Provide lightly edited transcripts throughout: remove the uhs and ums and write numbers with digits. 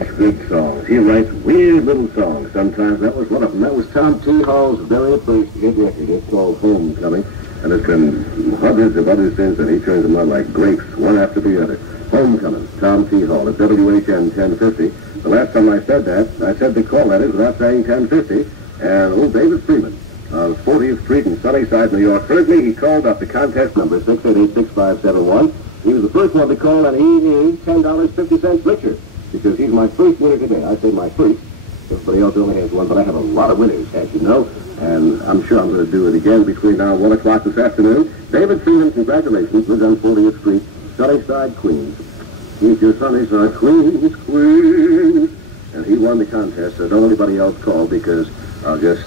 writes good songs. He writes weird little songs. Sometimes that was one of them. That was Tom T. Hall's very first hit record. It's called Homecoming. And there's been hundreds of others since, and he turns them out like grapes, one after the other. Homecoming, Tom T. Hall at WHN 1050. The last time I said that, I said the call letters without saying 1050. And old David Freeman of 40th Street in Sunnyside, New York, heard me. He called up the contest number 688-6571. He was the first one to call, and he is $10.50 richer, because he's my first winner today. I say my first. Everybody else only has one, but I have a lot of winners, as you know, and I'm sure I'm going to do it again between now and 1 o'clock this afternoon. David Freeman, congratulations. Lives on 40th Street, Sunnyside, Queens. He's your Sunnyside, Queens, Queens. And he won the contest, so don't anybody else call, because I'll just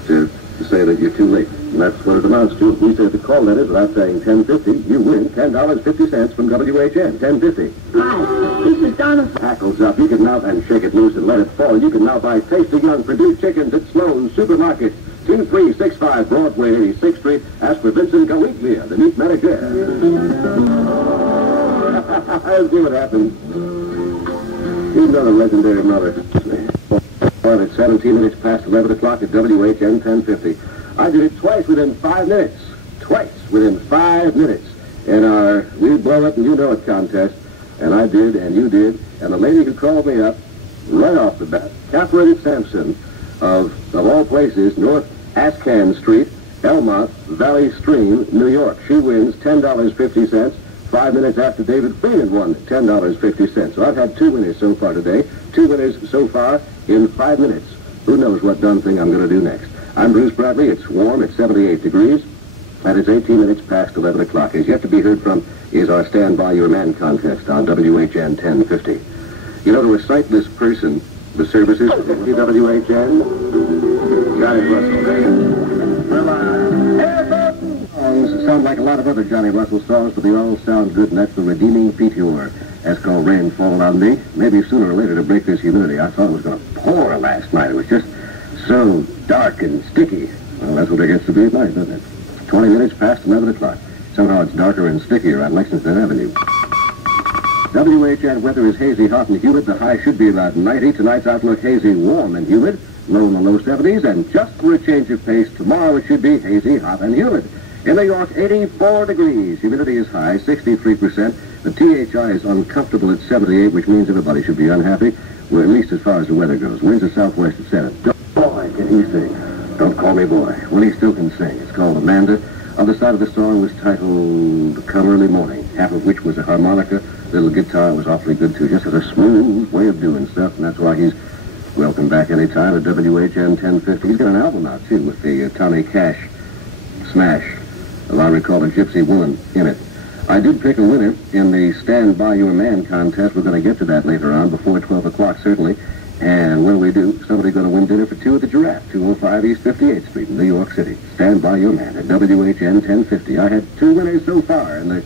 say that you're too late. And that's what it amounts to. If we say the call letters without saying 1050, you win $10.50 from WHN. 1050. Hi, this is Donna. Hackles up. You can now, and shake it loose and let it fall. You can now buy tasty young Purdue chickens at Sloan's Supermarkets. 2365 Broadway, 86th Street. Ask for Vincent Galiglia, the meat manager. Let's see what happens. You know the legendary mother. At 17 minutes past 11 o'clock at WHN 1050. I did it twice within 5 minutes. Twice within 5 minutes. In our We Blow It and You Know It contest. And I did, and you did. And the lady who called me up right off the bat, Catherine Sampson of all places, North Ascan Street, Elmont, Valley Stream, New York. She wins $10.50. 5 minutes after David Freeman won $10.50. So I've had 2 winners so far today. 2 winners so far in 5 minutes. Who knows what dumb thing I'm going to do next. I'm Bruce Bradley. It's warm. It's 78 degrees. And it's 18 minutes past 11 o'clock. As yet to be heard from is our Stand By Your Man contest on WHN 1050. You know, to recite this person, the services of WHN, Johnny Russell. Songs sound like a lot of other Johnny Russell songs, but they all sound good, and that's the redeeming feature. That's called Rain Fall on Me. Maybe sooner or later to break this humidity. I thought it was going to pour last night. It was just so dark and sticky. Well, that's what it gets to be at night, doesn't it? 20 minutes past 11 o'clock. Somehow it's darker and stickier on Lexington Avenue. WHN weather is hazy, hot, and humid. The high should be about 90. Tonight's outlook hazy, warm, and humid. Low in the low 70s. And just for a change of pace, tomorrow it should be hazy, hot, and humid. In New York, 84 degrees. Humidity is high, 63%. The THI is uncomfortable at 78, which means everybody should be unhappy, well, at least as far as the weather goes. Winds are southwest at 7. Boy, can he sing. Don't call me boy. Willie still can sing. It's called Amanda. Other side of the song was titled Come Early Morning, half of which was a harmonica. Little guitar was awfully good, too. Just has a smooth way of doing stuff, and that's why he's welcome back anytime at WHN 1050. He's got an album out, too, with the Tommy Cash smash, as I recall, a Gypsy Woman in it. I did pick a winner in the Stand By Your Man contest. We're going to get to that later on, before 12 o'clock, certainly. And when we do, somebody's going to win dinner for 2 at the Giraffe, 205 East 58th Street in New York City. Stand By Your Man at WHN 1050. I had 2 winners so far in the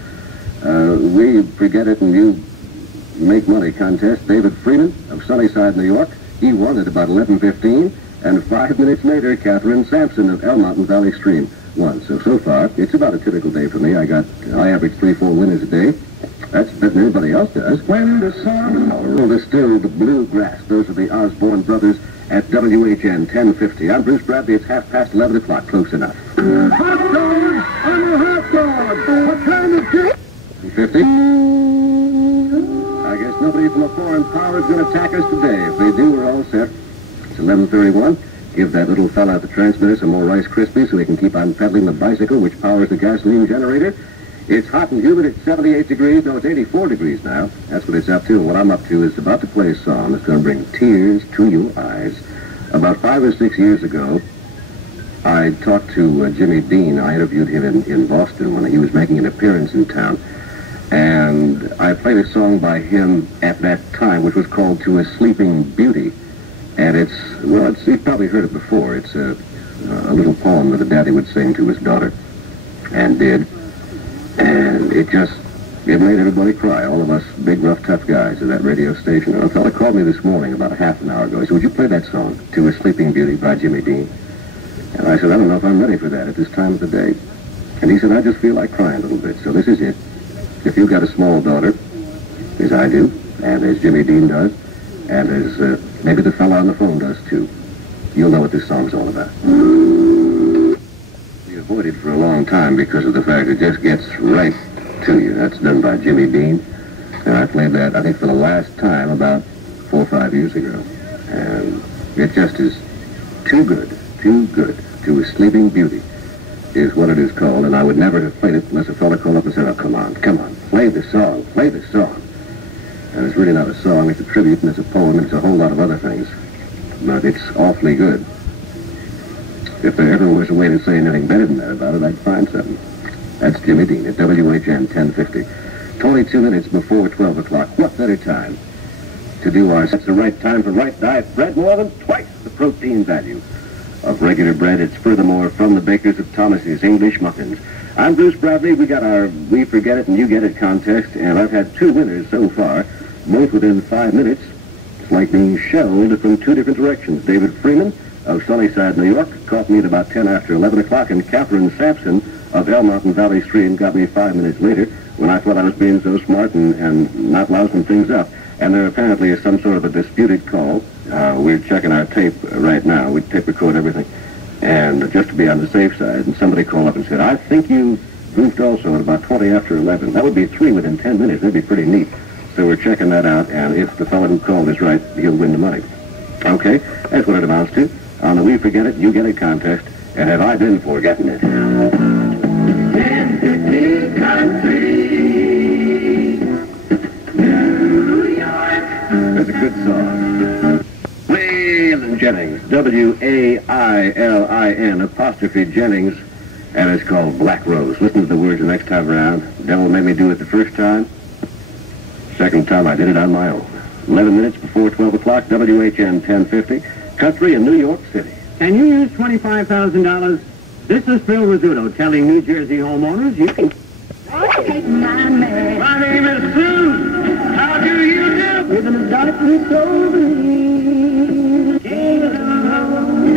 We Forget It and You Make Money contest. David Freeman of Sunnyside, New York. He won at about 11:15. And 5 minutes later, Catherine Sampson of Elmont and Valley Stream won. So far, it's about a typical day for me. I average 3-4 winners a day. That's better than anybody else does. When the sun distilled bluegrass. Those are the Osborne brothers at WHN 1050. I'm Bruce Bradley. It's 11:30 o'clock. Close enough. Hot dog! I'm a hot dog! What kind of drink? 50. I guess nobody from a foreign power is going to attack us today. If they do, we're all set. It's 11:31. Give that little fella at the transmitter some more Rice Krispies so he can keep on pedaling the bicycle, which powers the gasoline generator. It's hot and humid. It's 78 degrees. No, it's 84 degrees now. That's what it's up to. And what I'm up to is about to play a song that's going to bring tears to your eyes. About 5 or 6 years ago, I talked to Jimmy Dean. I interviewed him in Boston when he was making an appearance in town. And I played a song by him at that time, which was called To a Sleeping Beauty. And you've probably heard it before. It's a little poem that a daddy would sing to his daughter, and did. And it made everybody cry, all of us big, rough, tough guys at that radio station. And a fella called me this morning about a half an hour ago. He said, would you play that song, To a Sleeping Beauty by Jimmy Dean? And I said, I don't know if I'm ready for that at this time of the day. And he said, I just feel like crying a little bit, so this is it. If you've got a small daughter, as I do, and as Jimmy Dean does, And as maybe the fella on the phone does, too. You'll know what this song's all about. We avoided for a long time because of the fact it just gets right to you. That's done by Jimmy Dean. And I played that, I think, for the last time about 4 or 5 years ago. And it just is too good to a sleeping beauty is what it is called. And I would never have played it unless a fella called up and said, oh, come on, play this song. And it's really not a song, it's a tribute and it's a poem and it's a whole lot of other things. But it's awfully good. If there ever was a way to say anything better than that about it, I'd find something. That's Jimmy Dean at WHN 1050. 22 minutes before 12 o'clock. What better time to do our... That's the right time for right diet bread, more than twice the protein value of regular bread. It's furthermore from the bakers of Thomas's English Muffins. I'm Bruce Bradley. We got our We Forget It and You Get It contest, and I've had 2 winners so far, both within 5 minutes. It's like being shelled from 2 different directions. David Freeman of Sunnyside, New York, caught me at about 10 after 11 o'clock, and Catherine Sampson of El Mountain Valley Stream got me 5 minutes later when I thought I was being so smart and not lousing things up. And there apparently is some sort of a disputed call. We're checking our tape right now. We tape record everything. And just to be on the safe side, and somebody called up and said, I think you goofed also at about 20 after 11. That would be 3 within 10 minutes. That'd be pretty neat. So we're checking that out, and if the fellow who called is right, he'll win the money. Okay, that's what it amounts to. On the We Forget It, You Get It contest. And have I been forgetting it? 1050 Country, New York. That's a good song. Waylon Jennings, W-A-I-L-I-N, apostrophe Jennings, and it's called Black Rose. Listen to the words the next time around. Devil made me do it the first time. Second time I did it on my own. 11 minutes before 12 o'clock, WHN 1050, Country in New York City. Can you use $25,000? This is Phil Rizzuto telling New Jersey homeowners you can... Take my man. My name is Sue. How do you do? Living a darkness over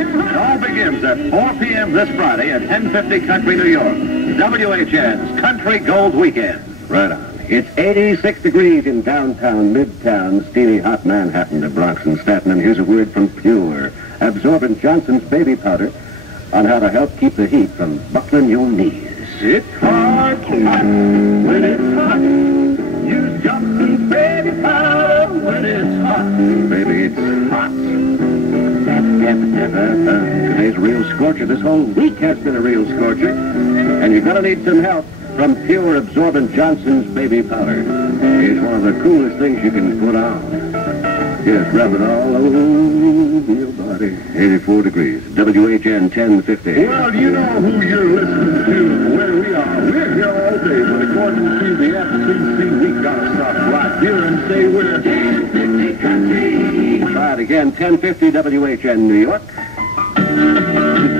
It all begins at 4 p.m. this Friday at 1050 Country, New York. WHN's Country Gold Weekend. Right on. It's 86 degrees in downtown, midtown, steamy hot Manhattan, the Bronx and Staten. And here's a word from Pure, absorbent Johnson's baby powder, on how to help keep the heat from buckling your knees. It's hard when it's hot. Use Johnson's baby powder when it's hot. Baby, it's hot. Today's a real scorcher. This whole week has been a real scorcher. And you're going to need some help from Pure Absorbent Johnson's baby powder. It's one of the coolest things you can put on. Just rub it all over your body. 84 degrees. WHN 1050. Well, you know who you're listening to, where we are. We're here all day, but according to the FCC, we gotta stop right here and say we're 1050 Country. Try it again. 1050 WHN New York.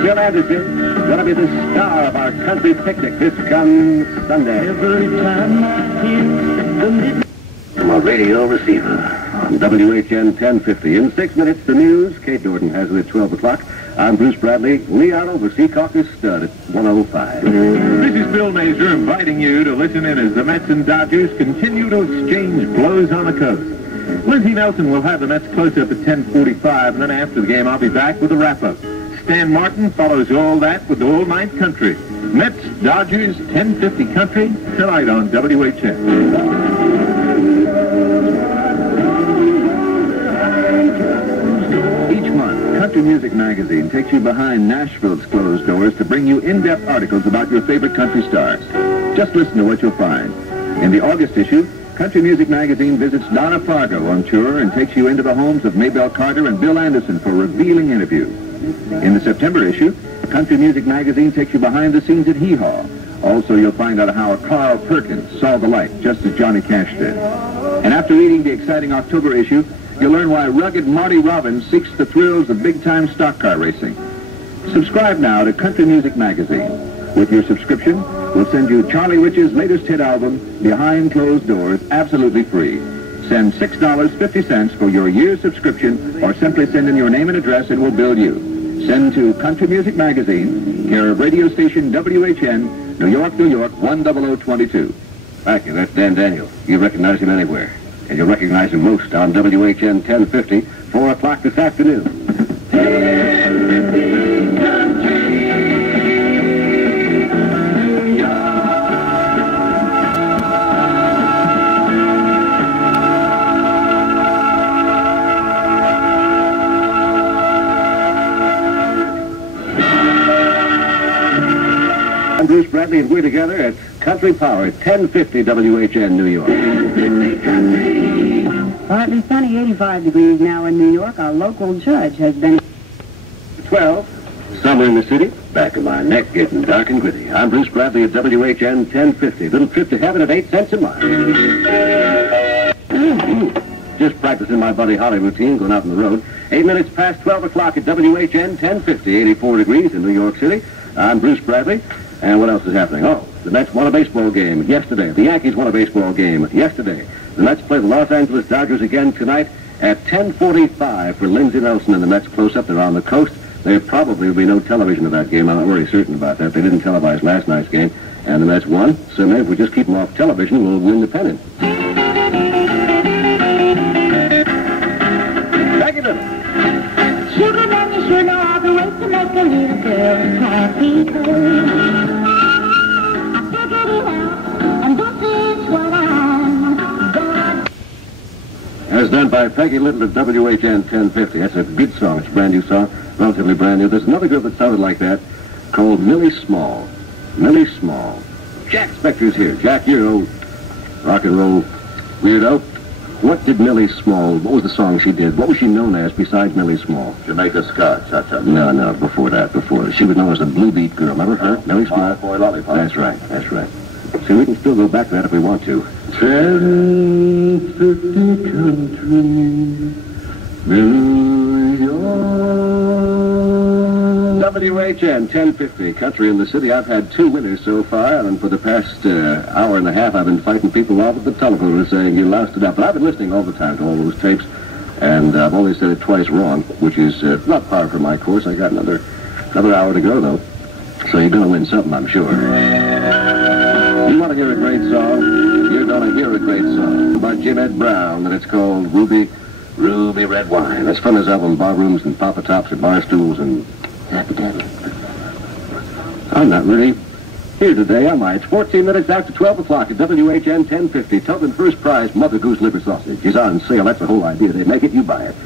Bill Anderson gonna be the star of our country picnic this coming Sunday. Every time I hear the midnight... From a radio receiver on WHN 1050. In 6 minutes, the news. Kate Norton has it at 12 o'clock. I'm Bruce Bradley. Leon over Seacaucus Stud at 105. This is Bill Mazur inviting you to listen in as the Mets and Dodgers continue to exchange blows on the coast. Lindsey Nelson will have the Mets close up at 10:45, and then after the game, I'll be back with a wrap-up. Stan Martin follows all that with the All Night Country. Mets, Dodgers, 1050 Country, tonight on WHN. Each month, Country Music Magazine takes you behind Nashville's closed doors to bring you in-depth articles about your favorite country stars. Just listen to what you'll find. In the August issue, Country Music Magazine visits Donna Fargo on tour and takes you into the homes of Maybelle Carter and Bill Anderson for a revealing interview. In the September issue, Country Music Magazine takes you behind the scenes at Hee Haw. Also, you'll find out how Carl Perkins saw the light, just as Johnny Cash did. And after reading the exciting October issue, you'll learn why rugged Marty Robbins seeks the thrills of big-time stock car racing. Subscribe now to Country Music Magazine. With your subscription, we'll send you Charlie Rich's latest hit album, Behind Closed Doors, absolutely free. Send $6.50 for your year's subscription, or simply send in your name and address and we'll bill you. Send to Country Music Magazine, care of radio station WHN, New York, New York, 10022. Thank you. That's Dan Daniel. You recognize him anywhere. and you'll recognize him most on WHN 1050, 4 o'clock this afternoon. I'm Bruce Bradley, and we're together at Country Power, 1050 WHN, New York. Partly sunny, 85 degrees now in New York. Our local judge has been... 12, summer in the city, back of my neck getting dark and gritty. I'm Bruce Bradley at WHN 1050. Little trip to heaven at 8 cents a mile. Just practicing my Buddy Holly routine, going out on the road. 8 minutes past 12 o'clock at WHN 1050, 84 degrees in New York City. I'm Bruce Bradley. And what else is happening? Oh, the Mets won a baseball game yesterday. The Yankees won a baseball game yesterday. The Mets play the Los Angeles Dodgers again tonight at 10:45 for Lindsey Nelson and the Mets close-up. They're on the coast. There probably will be no television of that game. I'm not very certain about that. They didn't televise last night's game, and the Mets won. So maybe if we just keep them off television, we'll win the pennant. Thank you, Little. Sugar man, you sure know all the ways to make a little girl happy. I figured it out, and this is what I'm gonna do. As done by Peggy Little at WHN 1050. That's a good song. It's a brand new song, relatively brand new. There's another girl that sounded like that called Millie Small. Millie Small. Jack Spector's here. Jack, you're an old rock and roll weirdo. What did Millie Small, what was the song she did? What was she known as besides Millie Small? Jamaica Scott, cha-cha. No, before that. She was known as the Blue Beat Girl. Remember her? Millie Small? Boy Lollipop. That's right. See, we can still go back to that if we want to. 1050 Country, New York. WHN 1050 Country in the City. I've had 2 winners so far, and for the past hour and a half I've been fighting people off at the telephone saying you loused it up. But I've been listening all the time to all those tapes, and I've only said it twice wrong, which is not par for my course. I got another hour to go, though. So you're going to win something, I'm sure. You want to hear a great song? You're going to hear a great song by Jim Ed Brown, and it's called Ruby Red Wine. That's from his album Barrooms and Papa Tops and Bar Stools and... I'm not really here today, am I? It's 14 minutes after 12 o'clock at WHN 1050. Tobin First Prize Mother Goose Liver Sausage is on sale. That's the whole idea. They make it, you buy it.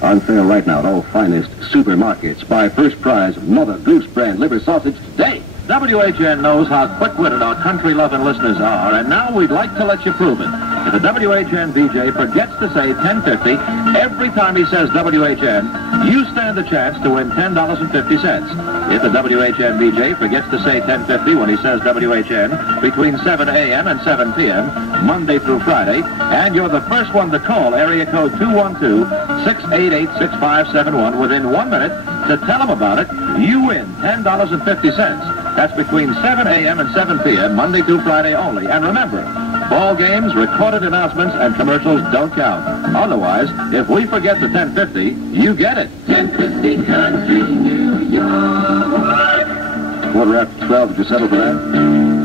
On sale right now at all finest supermarkets. Buy First Prize Mother Goose brand liver sausage today. WHN knows how quick-witted our country-loving listeners are, and now we'd like to let you prove it. If the WHN VJ forgets to say 1050 every time he says WHN, you stand a chance to win $10.50. If the WHN VJ forgets to say 1050 when he says WHN between 7 a.m. and 7 p.m., Monday through Friday, and you're the first one to call area code 212-688-6571 within 1 minute to tell them about it, you win $10.50. That's between 7 a.m. and 7 p.m., Monday through Friday only. And remember, ball games, recorded announcements, and commercials don't count. Otherwise, if we forget the 1050, you get it. 1050 Country, New York. Quarter after 12, did you settle for that?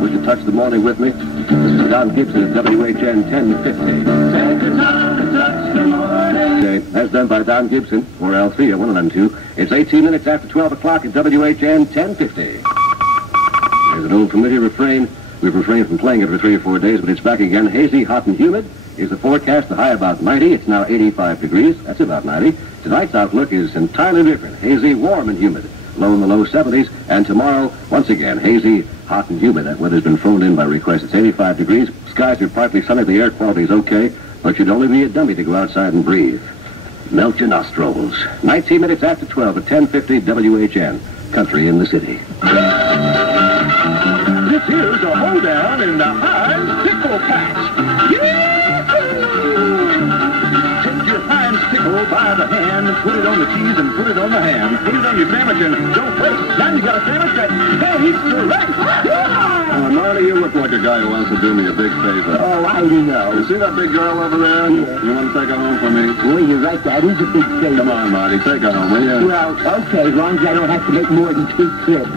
Would you touch the morning with me? This is Don Gibson at WHN 1050. Take the time to touch the morning. Okay, that's done by Don Gibson, or Althea, one of them two. It's 18 minutes after 12 o'clock at WHN 1050. There's an old familiar refrain. We've refrained from playing it for 3 or 4 days, but it's back again. Hazy, hot, and humid is the forecast. The high about 90. It's now 85 degrees. That's about 90. Tonight's outlook is entirely different. Hazy, warm, and humid. Low in the low 70s. And tomorrow, once again, hazy, hot, and humid. That weather's been phoned in by request. It's 85 degrees. Skies are partly sunny. The air quality is okay, but you'd only be a dummy to go outside and breathe. Melt your nostrils. 19 minutes after 12 at 1050 WHN. Country in the City. This here's a hoedown in the Heinz Pickle Patch. Take your Heinz pickle by the hand and put it on the cheese and put it on the ham. Put it on your sandwich and don't wait. Now you got a sandwich that tastes great. Marty, you look like a guy who wants to do me a big favor. Oh, I know. You see that big girl over there? Yeah. You want to take her home for me? Boy, you're right. That is a big favor. Come on, Marty. Take her home, will you? Well, okay, as long as I don't have to make more than 2 trips.